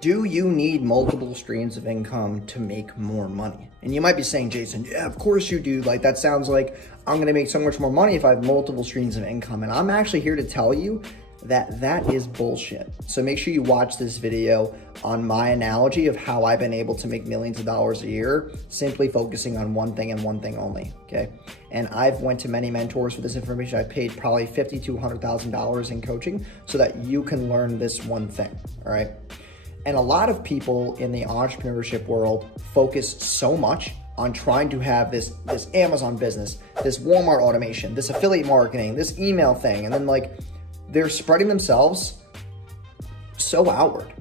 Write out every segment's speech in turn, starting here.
Do you need multiple streams of income to make more money? And you might be saying, Jason, yeah, of course you do. Like, that sounds like I'm going to make so much more money if I have multiple streams of income. And I'm actually here to tell you that that is bullshit. So make sure you watch this video on my analogy of how I've been able to make millions of dollars a year, simply focusing on one thing and one thing only, okay? And I've went to many mentors for this information. I paid probably $50,000 to $100,000 in coaching so that you can learn this one thing, all right? And a lot of people in the entrepreneurship world focus so much on trying to have this Amazon business, this Walmart automation, this affiliate marketing, this email thing, and then like they're spreading themselves so outward.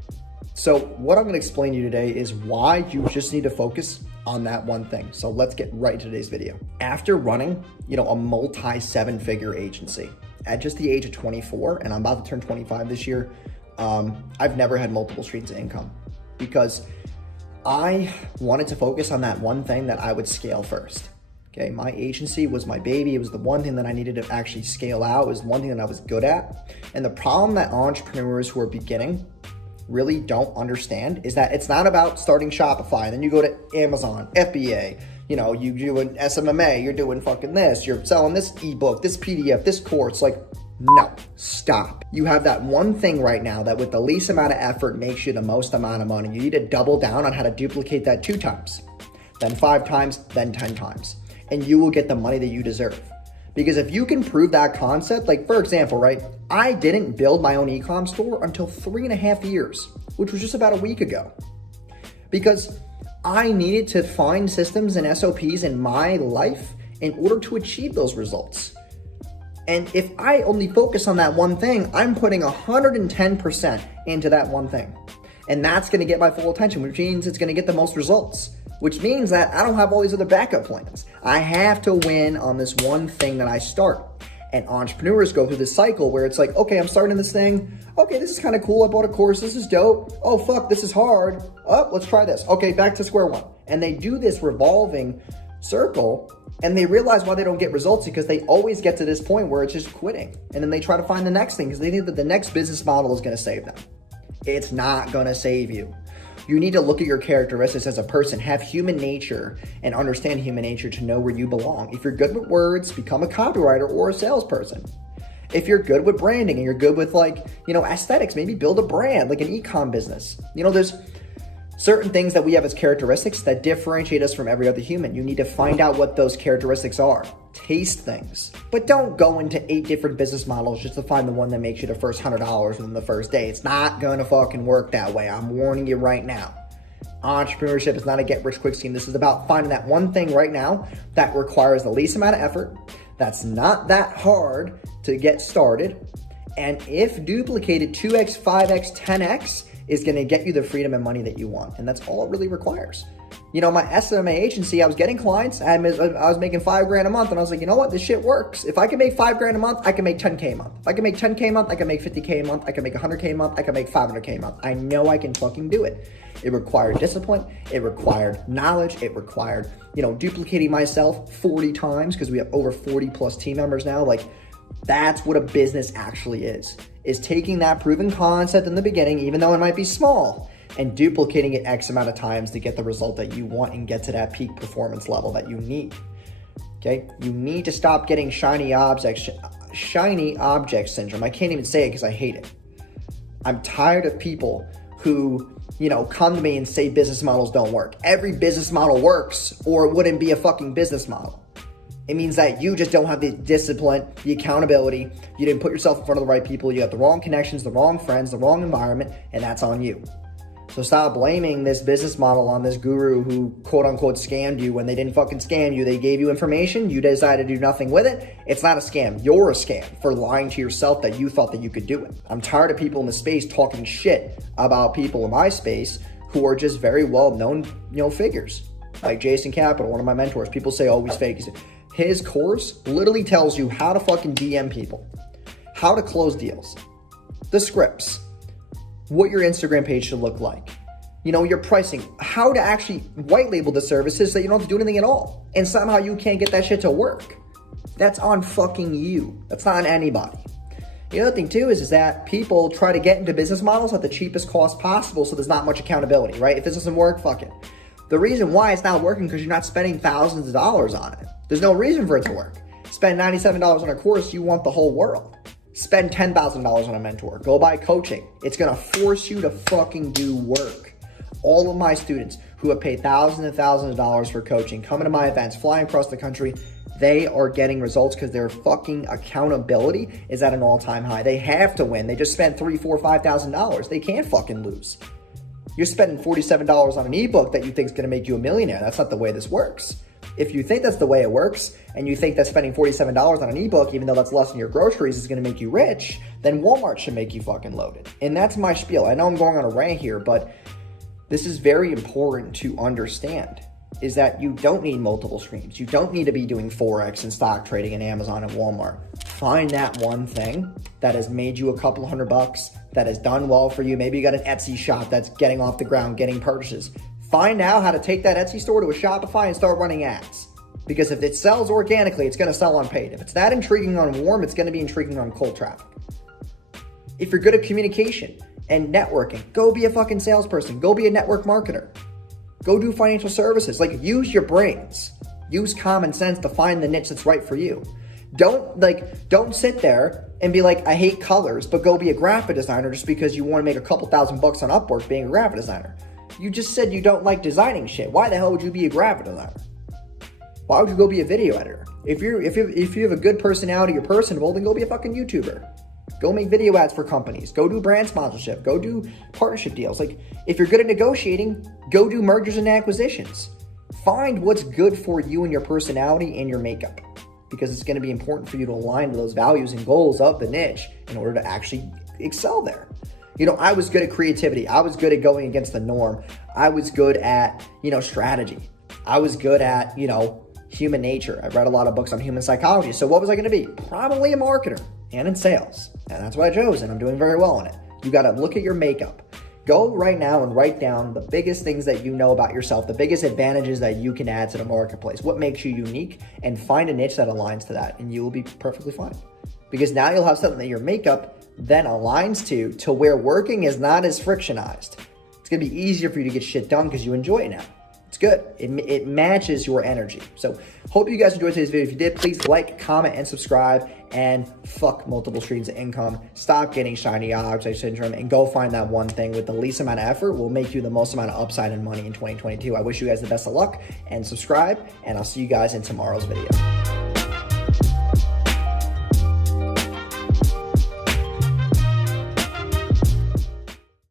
So what I'm going to explain to you today is why you just need to focus on that one thing. So let's get right into today's video. After running, a multi-7-figure agency at just the age of 24, and I'm about to turn 25 this year, I've never had multiple streams of income because I wanted to focus on that one thing that I would scale first. Okay, my agency was my baby. It was the one thing that I needed to actually scale out. It was one thing that I was good at. And the problem that entrepreneurs who are beginning really don't understand is that it's not about starting Shopify. Then you go to Amazon, FBA, you do an SMMA, you're doing fucking this, you're selling this ebook, this PDF, this course. Like, no, stop. You have that one thing right now that with the least amount of effort makes you the most amount of money. You need to double down on how to duplicate that 2 times, then 5 times, then 10 times. And you will get the money that you deserve. Because if you can prove that concept, like for example, right, I didn't build my own e-com store until 3.5 years, which was just about a week ago. Because I needed to find systems and SOPs in my life in order to achieve those results. And if I only focus on that one thing, I'm putting 110% into that one thing. And that's gonna get my full attention, which means it's gonna get the most results, which means that I don't have all these other backup plans. I have to win on this one thing that I start. And entrepreneurs go through this cycle where it's like, okay, I'm starting this thing. Okay, this is kind of cool. I bought a course. This is dope. Oh, fuck, this is hard. Oh, let's try this. Okay, back to square one. And they do this revolving circle and they realize why they don't get results because they always get to this point where it's just quitting. And then they try to find the next thing because they think that the next business model is going to save them. It's not going to save you. You need to look at your characteristics as a person, have human nature, and understand human nature to know where you belong. If you're good with words, become a copywriter or a salesperson. If you're good with branding and you're good with aesthetics, maybe build a brand, like an e-com business. There's certain things that we have as characteristics that differentiate us from every other human. You need to find out what those characteristics are. Taste things. But don't go into 8 different business models just to find the one that makes you the first $100 within the first day. It's not gonna fucking work that way. I'm warning you right now. Entrepreneurship is not a get-rich-quick scheme. This is about finding that one thing right now that requires the least amount of effort, that's not that hard to get started, and if duplicated 2x, 5x, 10x, is going to get you the freedom and money that you want. And that's all it really requires. My SMA agency, I was getting clients. I was making $5,000 a month. And I was like, you know what? This shit works. If I can make $5,000 a month, I can make $10K a month. If I can make $10K a month, I can make $50K a month. I can make $100K a month. I can make $500K a month. I know I can fucking do it. It required discipline. It required knowledge. It required, duplicating myself 40 times because we have over 40 plus team members now. Like, that's what a business actually is taking that proven concept in the beginning, even though it might be small, and duplicating it X amount of times to get the result that you want and get to that peak performance level that you need. Okay? You need to stop getting shiny object syndrome. I can't even say it because I hate it. I'm tired of people who, come to me and say business models don't work. Every business model works or it wouldn't be a fucking business model. It means that you just don't have the discipline, the accountability. You didn't put yourself in front of the right people. You got the wrong connections, the wrong friends, the wrong environment, and that's on you. So stop blaming this business model on this guru who quote unquote scammed you when they didn't fucking scam you. They gave you information. You decided to do nothing with it. It's not a scam. You're a scam for lying to yourself that you thought that you could do it. I'm tired of people in the space talking shit about people in my space who are just very well-known, figures. Like Jason Capital, one of my mentors. People say, oh, he's fake. His course literally tells you how to fucking DM people, how to close deals, the scripts, what your Instagram page should look like, your pricing, how to actually white label the services so that you don't have to do anything at all. And somehow you can't get that shit to work. That's on fucking you. That's not on anybody. The other thing too is that people try to get into business models at the cheapest cost possible, so there's not much accountability, right? If this doesn't work, fuck it. The reason why it's not working because you're not spending thousands of dollars on it. There's no reason for it to work. Spend $97 on a course, you want the whole world. Spend $10,000 on a mentor. Go buy coaching. It's gonna force you to fucking do work. All of my students who have paid thousands and thousands of dollars for coaching, coming to my events, flying across the country, they are getting results because their fucking accountability is at an all-time high. They have to win. They just spent $3,000, $4,000, $5,000. They can't fucking lose. You're spending $47 on an ebook that you think is going to make you a millionaire. That's not the way this works. If you think that's the way it works, and you think that spending $47 on an ebook, even though that's less than your groceries, is going to make you rich, then Walmart should make you fucking loaded. And that's my spiel. I know I'm going on a rant here, but this is very important to understand, is that you don't need multiple streams. You don't need to be doing Forex and stock trading in Amazon and Walmart. Find that one thing that has made you a couple $100, that has done well for you. Maybe you got an Etsy shop that's getting off the ground, getting purchases. Find out how to take that Etsy store to a Shopify and start running ads. Because if it sells organically, it's going to sell on paid. If it's that intriguing on warm, it's going to be intriguing on cold traffic. If you're good at communication and networking, go be a fucking salesperson. Go be a network marketer. Go do financial services. Like, use your brains. Use common sense to find the niche that's right for you. Don't sit there and be like, I hate colors, but go be a graphic designer just because you want to make a couple $1,000 on Upwork being a graphic designer. You just said you don't like designing shit. Why the hell would you be a graphic designer? Why would you go be a video editor? If you have a good personality, you're personable, then go be a fucking YouTuber. Go make video ads for companies. Go do brand sponsorship. Go do partnership deals. Like, if you're good at negotiating, go do mergers and acquisitions. Find what's good for you and your personality and your makeup, because it's going to be important for you to align to those values and goals of the niche in order to actually excel there. You know, I was good at creativity. I was good at going against the norm. I was good at, strategy. I was good at, human nature. I've read a lot of books on human psychology. So what was I going to be? Probably a marketer and in sales. And that's what I chose, and I'm doing very well in it. You got to look at your makeup. Go right now and write down the biggest things that you know about yourself, the biggest advantages that you can add to the marketplace, what makes you unique, and find a niche that aligns to that, and you will be perfectly fine. Because now you'll have something that your makeup then aligns to where working is not as frictionized. It's going to be easier for you to get shit done because you enjoy it now. It's good. It matches your energy. So hope you guys enjoyed today's video. If you did, please like, comment, and subscribe, and fuck multiple streams of income. Stop getting shiny object syndrome and go find that one thing with the least amount of effort will make you the most amount of upside and money in 2022. I wish you guys the best of luck, and subscribe, and I'll see you guys in tomorrow's video.